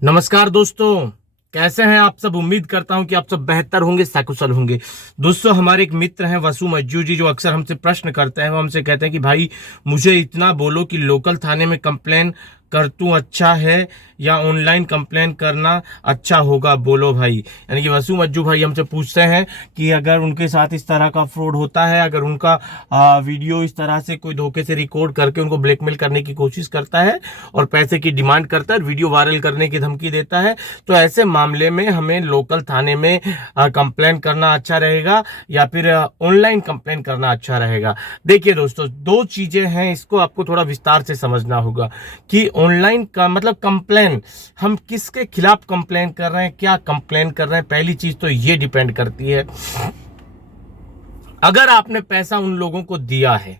नमस्कार दोस्तों, कैसे हैं आप सब। उम्मीद करता हूं कि आप सब बेहतर होंगे, सकुशल होंगे। दोस्तों, हमारे एक मित्र हैं वसु मज्जू जी, जो अक्सर हमसे प्रश्न करते हैं। वो हमसे कहते हैं कि भाई मुझे इतना बोलो कि लोकल थाने में कंप्लेन कर तू अच्छा है या ऑनलाइन कंप्लेन करना अच्छा होगा, बोलो भाई। यानी कि वसु मज्जू भाई हमसे पूछते हैं कि अगर उनके साथ इस तरह का फ्रॉड होता है, अगर उनका वीडियो इस तरह से कोई धोखे से रिकॉर्ड करके उनको ब्लैकमेल करने की कोशिश करता है और पैसे की डिमांड करता है, वीडियो वायरल करने की धमकी देता है, तो ऐसे मामले में हमें लोकल थाने में कंप्लेन करना अच्छा रहेगा या फिर ऑनलाइन कंप्लेन करना अच्छा रहेगा। देखिए दोस्तों, दो चीजें हैं, इसको आपको थोड़ा विस्तार से समझना होगा कि ऑनलाइन का मतलब कंप्लेन, हम किसके खिलाफ कंप्लेन कर रहे हैं, क्या कंप्लेन कर रहे हैं। पहली चीज तो ये डिपेंड करती है, अगर आपने पैसा उन लोगों को दिया है,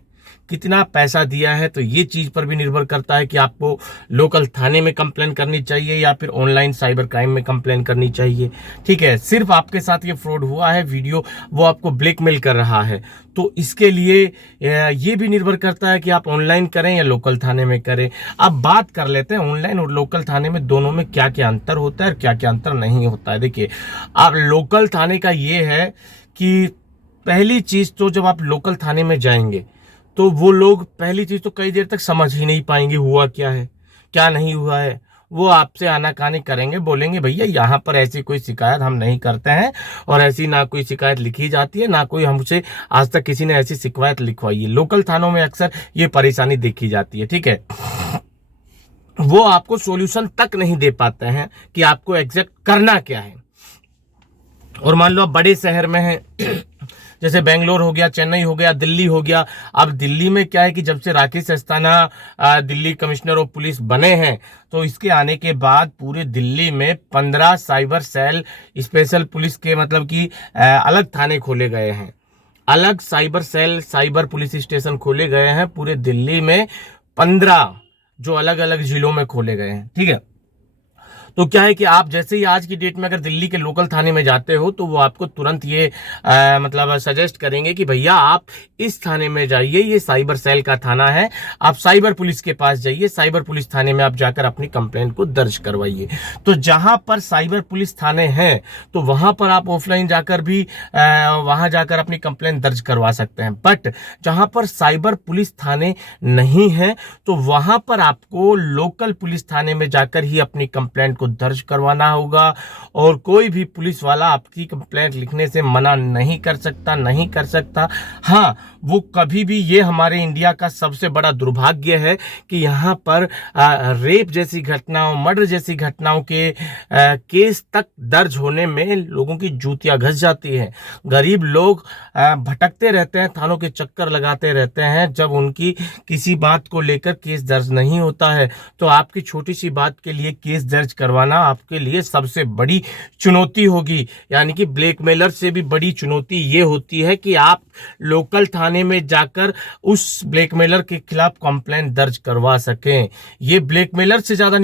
कितना पैसा दिया है, तो ये चीज पर भी निर्भर करता है कि आपको लोकल थाने में कंप्लेन करनी चाहिए या फिर ऑनलाइन साइबर क्राइम में कंप्लेन करनी चाहिए। ठीक है, सिर्फ आपके साथ ये फ्रॉड हुआ है, वीडियो वो आपको ब्लैकमेल कर रहा है, तो इसके लिए ये भी निर्भर करता है कि आप ऑनलाइन करें या लोकल थाने में करें। अब बात कर लेते हैं ऑनलाइन और लोकल थाने में दोनों में क्या क्या अंतर होता है और क्या क्या अंतर नहीं होता है। देखिए, अब लोकल थाने का ये है कि पहली चीज तो जब आप लोकल थाने में जाएंगे तो वो लोग पहली चीज तो कई देर तक समझ ही नहीं पाएंगे हुआ क्या है, क्या नहीं हुआ है। वो आपसे आनाकानी करेंगे, बोलेंगे भैया यहाँ पर ऐसी कोई शिकायत हम नहीं करते हैं और ऐसी ना कोई शिकायत लिखी जाती है, ना कोई हमसे आज तक किसी ने ऐसी शिकायत लिखवाई है। लोकल थानों में अक्सर ये परेशानी देखी जाती है। ठीक है, वो आपको सॉल्यूशन तक नहीं दे पाते हैं कि आपको एग्जैक्ट करना क्या है। और मान लो आप बड़े शहर में हैं जैसे बेंगलोर हो गया, चेन्नई हो गया, दिल्ली हो गया। अब दिल्ली में क्या है कि जब से Rakesh Asthana Delhi commissioner of police बने हैं, तो इसके आने के बाद पूरे दिल्ली में 15 साइबर सेल स्पेशल पुलिस के मतलब कि अलग थाने खोले गए हैं, अलग cyber cell, cyber police station खोले गए हैं पूरे दिल्ली में। 15 जो अलग अलग जिलों में खोले गए हैं। ठीक है, तो क्या है कि आप जैसे ही आज की डेट में अगर दिल्ली के लोकल थाने में जाते हो तो वो आपको तुरंत ये मतलब सजेस्ट करेंगे कि भैया आप इस थाने में जाइए, ये साइबर सेल का थाना है, आप साइबर पुलिस के पास जाइए, साइबर पुलिस थाने में आप जाकर अपनी कंप्लेंट को दर्ज करवाइए। तो जहां पर साइबर पुलिस थाने हैं तो वहां पर आप ऑफलाइन जाकर भी वहां जाकर अपनी कंप्लेंट दर्ज करवा सकते हैं। बट जहां पर साइबर पुलिस थाने नहीं है तो वहां पर आपको लोकल पुलिस थाने में जाकर ही अपनी कंप्लेंट को दर्ज करवाना होगा। और कोई भी पुलिस वाला आपकी कंप्लेंट लिखने से मना नहीं कर सकता, नहीं कर सकता। हाँ, वो कभी भी, ये हमारे इंडिया का सबसे बड़ा दुर्भाग्य है कि यहाँ पर रेप जैसी घटनाओं, मर्डर जैसी घटनाओं के केस तक दर्ज होने में लोगों की जूतियां घस जाती है। गरीब लोग भटकते रहते हैं, थानों के चक्कर लगाते रहते हैं जब उनकी किसी बात को लेकर केस दर्ज नहीं होता है। तो आपकी छोटी सी बात के लिए केस दर्ज करवाना आपके लिए सबसे बड़ी चुनौती होगी। यानी कि ब्लैकमेलर से भी बड़ी चुनौती ये होती है कि आप लोकल थाने में जाकर उस ब्लैकमेलर के खिलाफ कंप्लेंट दर्ज करवा सकें। ये ब्लैकमेलर से ज्यादा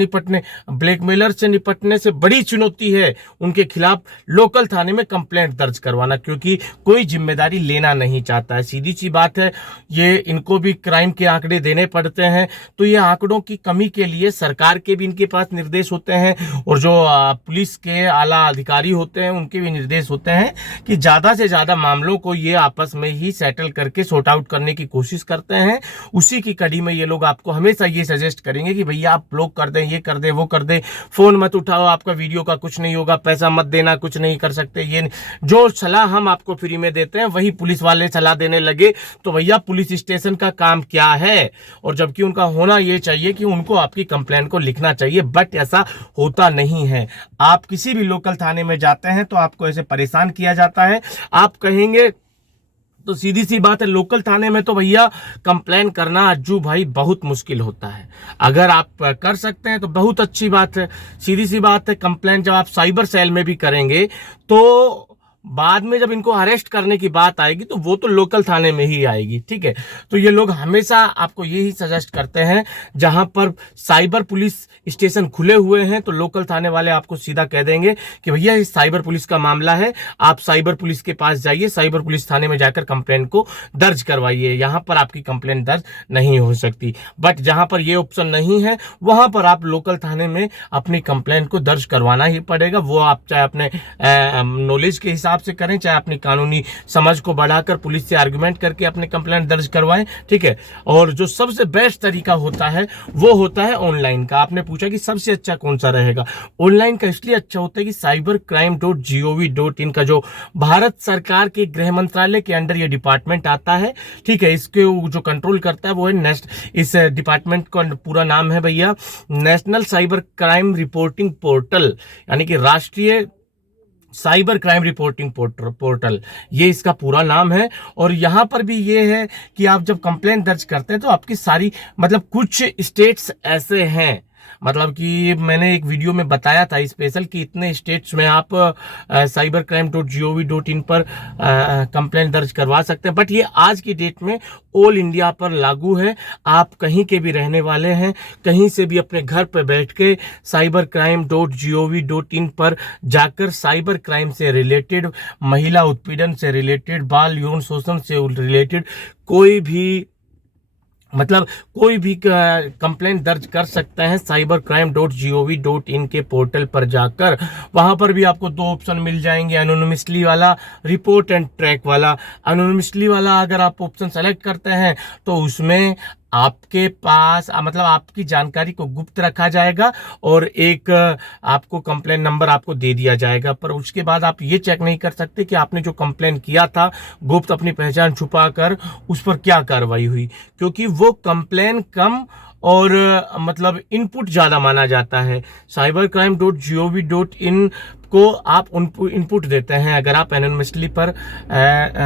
ब्लैकमेलर से निपटने से बड़ी चुनौती है उनके खिलाफ लोकल थाने में कंप्लेंट दर्ज करवाना, क्योंकि कोई जिम्मेदारी लेना नहीं चाहता है। सीधी सी बात है, ये इनको भी क्राइम के आंकड़े देने पड़ते हैं, तो ये आंकड़ों की कमी के लिए सरकार के भी इनके पास निर्देश होते हैं और जो पुलिस के आला अधिकारी होते हैं उनके भी निर्देश होते हैं कि ज्यादा से ज्यादा मामलों को ये आपस में ही सेटल करके सॉर्ट आउट करने की कोशिश करते हैं। उसी की कड़ी में ये लोग आपको हमेशा ये सजेस्ट करेंगे कि भैया आप ब्लॉक कर दें, ये कर दें, वो कर दें, फोन मत उठाओ, आपका वीडियो का कुछ नहीं होगा, पैसा मत देना, कुछ नहीं कर सकते। ये जो सलाह हम आपको फ्री में देते हैं वही पुलिस वाले सलाह देने लगे तो भैया पुलिस स्टेशन का काम क्या है। और जबकि उनका होना ये चाहिए कि उनको आपकी कंप्लेंट को लिखना चाहिए, बट ऐसा होता नहीं है। आप किसी भी लोकल थाने में जाते हैं तो आपको ऐसे परेशान किया जाता है। आप कहेंगे, तो सीधी सी बात है, लोकल थाने में तो भैया कंप्लेन करना अज्जू भाई बहुत मुश्किल होता है। अगर आप कर सकते हैं तो बहुत अच्छी बात है। सीधी सी बात है, कंप्लेन जब आप साइबर सेल में भी करेंगे तो बाद में जब इनको अरेस्ट करने की बात आएगी तो वो तो लोकल थाने में ही आएगी। ठीक है, तो ये लोग हमेशा आपको यही सजेस्ट करते हैं, जहां पर साइबर पुलिस स्टेशन खुले हुए हैं तो लोकल थाने वाले आपको सीधा कह देंगे कि भैया ये साइबर पुलिस का मामला है, आप साइबर पुलिस के पास जाइए, साइबर पुलिस थाने में जाकर कंप्लेंट को दर्ज करवाइए, यहां पर आपकी कंप्लेंट दर्ज नहीं हो सकती। बट जहां पर ये ऑप्शन नहीं है वहां पर आप लोकल थाने में अपनी कंप्लेंट को दर्ज करवाना ही पड़ेगा। वो आप चाहे अपने नॉलेज के हिसाब से करें, चाहे अपनी कानूनी समझ को बढ़ाकर पुलिस से आर्गुमेंट करके अपने कंप्लेंट दर्ज करवाएं। ठीक है, और जो सबसे बेस्ट तरीका होता है वो होता है ऑनलाइन का। आपने पूछा कि सबसे अच्छा कौन सा रहेगा, ऑनलाइन का इसलिए अच्छा होता है कि cybercrime.gov.in का जो भारत सरकार के गृह मंत्रालय के अंडर ये डिपार्टमेंट आता है। ठीक है, इसके जो कंट्रोल करता है वो है इस डिपार्टमेंट का पूरा नाम है भैया national cyber crime reporting portal, यानी कि राष्ट्रीय साइबर क्राइम रिपोर्टिंग पोर्टल, ये इसका पूरा नाम है। और यहां पर भी ये है कि आप जब कंप्लेंट दर्ज करते हैं तो आपकी सारी मतलब कुछ स्टेट्स ऐसे हैं, मतलब कि मैंने एक वीडियो में बताया था स्पेशल कि इतने स्टेट्स में आप cybercrime.gov.in पर कंप्लेंट दर्ज करवा सकते हैं। बट ये आज की डेट में ऑल इंडिया पर लागू है। आप कहीं के भी रहने वाले हैं, कहीं से भी अपने घर पर बैठ के cybercrime.gov.in पर जाकर साइबर क्राइम से रिलेटेड, महिला उत्पीड़न से रिलेटेड, बाल यौन शोषण से रिलेटेड कोई भी कंप्लेंट दर्ज कर सकते हैं cybercrime.gov.in के पोर्टल पर जाकर। वहां पर भी आपको दो ऑप्शन मिल जाएंगे, एनोनिमसली वाला, रिपोर्ट एंड ट्रैक वाला। एनोनिमसली वाला अगर आप ऑप्शन सेलेक्ट करते हैं तो उसमें आपके पास आपकी जानकारी को गुप्त रखा जाएगा और एक आपको कंप्लेंट नंबर आपको दे दिया जाएगा, पर उसके बाद आप ये चेक नहीं कर सकते कि आपने जो कंप्लेंट किया था गुप्त अपनी पहचान छुपाकर उस पर क्या कार्रवाई हुई, क्योंकि वो कंप्लेंट कम और इनपुट ज्यादा माना जाता है। cybercrime.gov.in को आप इनपुट देते हैं अगर आप एनोनिमसली पर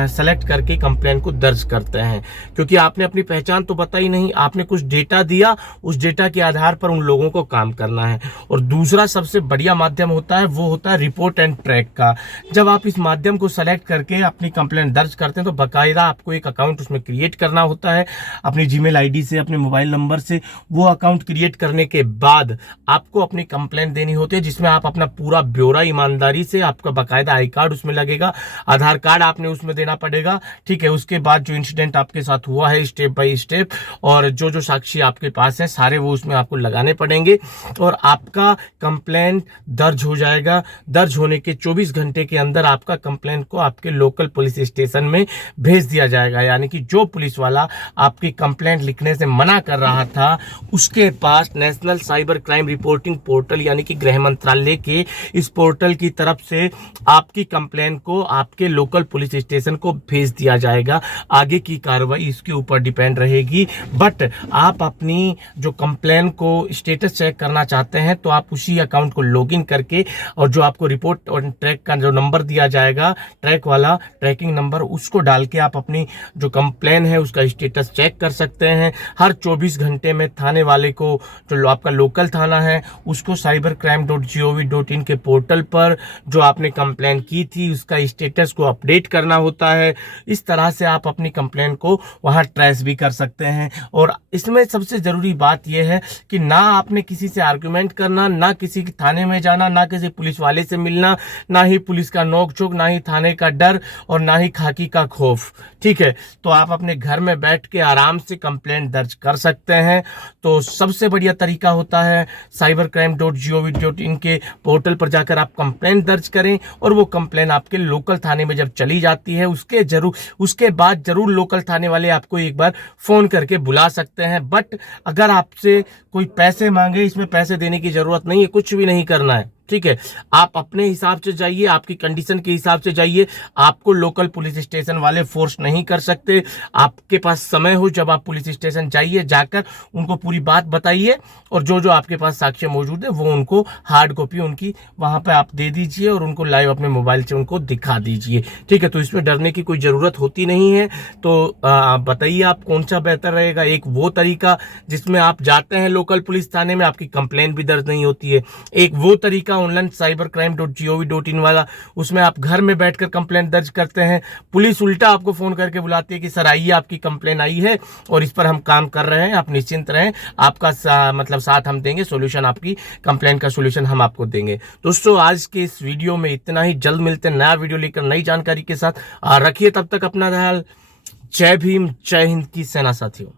सेलेक्ट करके कंप्लेंट को दर्ज करते हैं, क्योंकि आपने अपनी पहचान तो बताई नहीं, आपने कुछ डेटा दिया, उस डेटा के आधार पर उन लोगों को काम करना है। और दूसरा सबसे बढ़िया माध्यम होता है वो होता है रिपोर्ट एंड ट्रैक का। जब आप इस माध्यम को सेलेक्ट करके अपनी कंप्लेंट दर्ज करते हैं तो बाकायदा आपको एक अकाउंट उसमें क्रिएट करना होता है अपनी जीमेल आईडी से, अपने मोबाइल नंबर से। वो अकाउंट क्रिएट करने के बाद आपको अपनी कंप्लेंट देनी होती है, जिसमें आप अपना पूरा ब्यौरा ईमानदारी से, आपका बाकायदा आई कार्ड उसमें लगेगा, आधार कार्ड आपने उसमें देना पड़ेगा। ठीक है, उसके बाद जो इंसिडेंट आपके साथ हुआ है स्टेप बाय स्टेप और जो जो साक्षी आपके पास है सारे वो उसमें आपको लगाने पड़ेंगे और आपका कंप्लेंट दर्ज हो जाएगा। दर्ज होने के 24 घंटे के अंदर आपका कंप्लेंट को आपके लोकल पुलिस स्टेशन में भेज दिया जाएगा, यानी कि जो पुलिस वाला आपकी कंप्लेंट लिखने से मना कर रहा था उसके पास national cyber crime reporting portal यानी कि गृह मंत्रालय के इस पोर्टल की तरफ से आपकी कंप्लेंट को आपके लोकल पुलिस स्टेशन को भेज दिया जाएगा। आगे की कार्रवाई इसके ऊपर डिपेंड रहेगी। बट आप अपनी जो कंप्लेंट को स्टेटस चेक करना चाहते हैं तो आप उसी अकाउंट को लॉगिन करके और जो आपको रिपोर्ट और ट्रैक का जो नंबर दिया जाएगा, ट्रैक वाला ट्रैकिंग नंबर, उसको डाल के आप अपनी जो कंप्लेंट है उसका स्टेटस चेक कर सकते हैं। हर 24 घंटे में थाने वाले को, जो आपका लोकल थाना है, उसको cybercrime.gov.in के पोर्टल पर जो आपने कंप्लेंट की थी उसका स्टेटस को अपडेट करना होता है। इस तरह से आप अपनी कंप्लेंट को वहां ट्रेस भी कर सकते हैं। और इसमें सबसे जरूरी बात यह है कि ना आपने किसी से आर्गुमेंट करना, ना किसी के थाने में जाना, ना किसी पुलिस वाले से मिलना, ना ही पुलिस का नोक-झोंक, ना ही थाने का डर और ना ही खाकी का खौफ। ठीक है, तो आप अपने घर में बैठ के आराम से कंप्लेंट दर्ज कर सकते हैं। तो सबसे बढ़िया तरीका होता है cybercrime.gov.in के पोर्टल पर जाकर आप कंप्लेंट दर्ज करें और वो कंप्लेंट आपके लोकल थाने में जब चली जाती है उसके बाद जरूर लोकल थाने वाले आपको एक बार फोन करके बुला सकते हैं। बट अगर आपसे कोई पैसे मांगे, इसमें पैसे देने की जरूरत नहीं है, कुछ भी नहीं करना है। ठीक है, आप अपने हिसाब से जाइए, आपकी कंडीशन के हिसाब से जाइए। आपको लोकल पुलिस स्टेशन वाले फोर्स नहीं कर सकते। आपके पास समय हो जब आप पुलिस स्टेशन जाइए, जाकर उनको पूरी बात बताइए और जो जो आपके पास साक्ष्य मौजूद है वो उनको हार्ड कॉपी उनकी वहां पे आप दे दीजिए और उनको लाइव अपने मोबाइल से उनको दिखा दीजिए। ठीक है, तो इसमें डरने की कोई जरूरत होती नहीं है। तो बताइए आप कौन सा बेहतर रहेगा। एक वो तरीका जिसमें आप जाते हैं लोकल पुलिस थाने में, आपकी कंप्लेंट भी दर्ज नहीं होती है। एक वो तरीका ऑनलाइन cybercrime.gov.in वाला, उसमें आप घर में बैठकर कंप्लेंट दर्ज करते हैं, पुलिस उल्टा आपको फोन करके बुलाती है कि सर आइए आपकी कंप्लेंट आई है और इस पर हम काम कर रहे हैं, आप निश्चिंत रहें, आपका मतलब साथ हम देंगे, सोल्यूशन आपकी कंप्लेंट का सोल्यूशन हम आपको देंगे। दोस्तों आज के इस वीडियो में इतना ही, जल्द मिलते हैं नया वीडियो लेकर नई जानकारी के साथ। रखिए तब तक अपना ख्याल। जय भीम, जय हिंद की सेना साथियों।